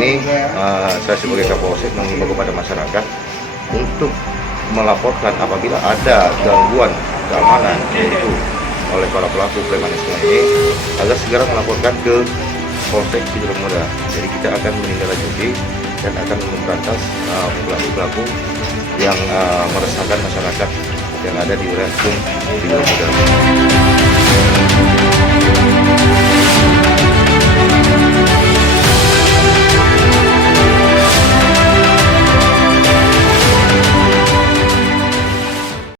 ini saya sebagai Kapolsek mengimbau kepada masyarakat untuk melaporkan apabila ada gangguan keamanan yaitu oleh para pelaku premanisme ini, agar segera melaporkan ke Polsek Sidrap Muda. Jadi kita akan menindaklanjuti dan akan memberantas pelaku-pelaku yang meresahkan masyarakat yang ada di wilayah Sidrap Muda.